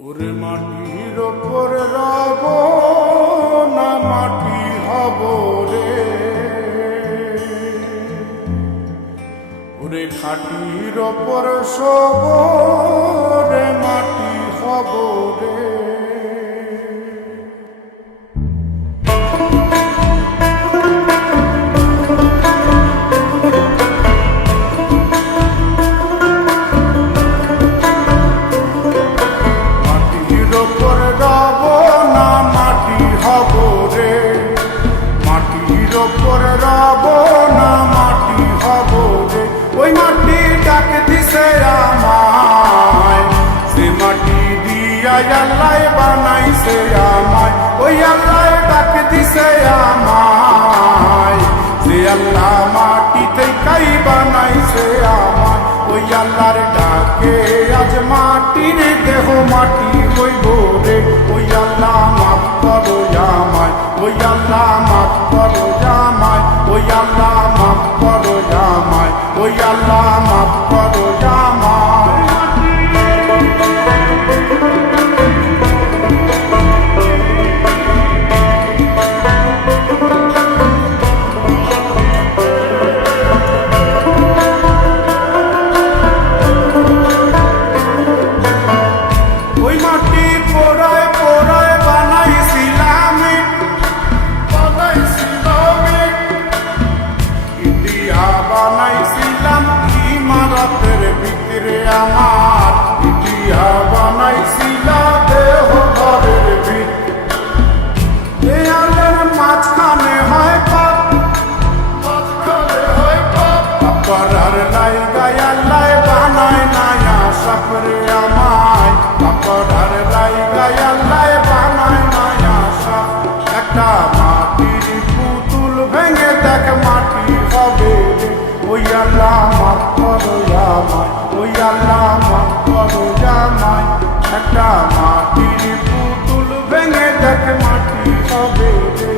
ওরে মাটির ওপর রব না মাটি হব রে, ওরে খাটির ওপর সব রে মাটি হব রে। ওই মাটি ডাক দিছে আমায়, সে মাটি দিয়া আল্লাহ বানাইছে আমায়। ওই আল্লাহ ডাক দিছে আমায়, সে আল্লাহ মাটি থেকেই বানাইছে আমায়। ওই আল্লাহর ডাকে আজ মাটির দেহ মাটি হইব রে। ওই আল্লাহ মাফ করো আমায়, ওই আল্লাহ মাফ করো আমায়, ওই আল্লাহ মাফ করো আমায়, ওই আল্লাহ মাফ করো আমায়। ওই মাটি পোড়ায় পোড়ায় বানাইছিলাম, ইটিয়া বানাইছিলাম ইমারতের ভিতরে আমার, ইটিয়া বানাইছিলাম দেহ ঘরের ভিতরে। মাঝখানে হয় পাপ, মাঝখানে হয় পাপ, করার লাইগায় আল্লাহ বানায় নায়া সাপরে আমায়, করার লাইগায় আল্লাহ বানায় নায়া সাপ। একটা মাটির পুতুল ভেঙে দেখ মাটি হবে রে। ওই আল্লাহ মাফ করো আমায়, ওই আল্লাহ মাফ করো আমায়। একটা মাটির পুতুল ভেঙে দেখ মাটি হবে রে।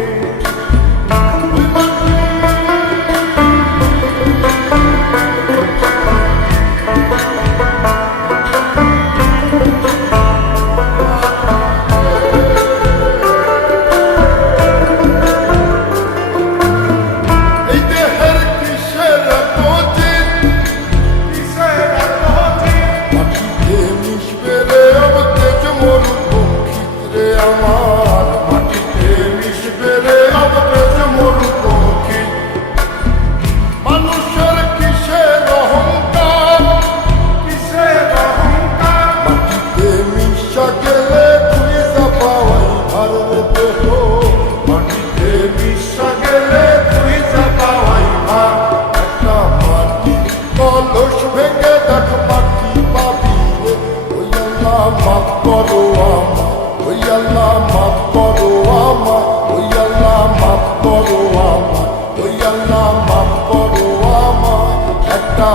মাফ করো আমায়, ওই আল্লাহ মাফ করো আমায়, ওই আল্লাহ মাফ করো আমায়, ওই আল্লাহ মাফ করো আমায়। একটা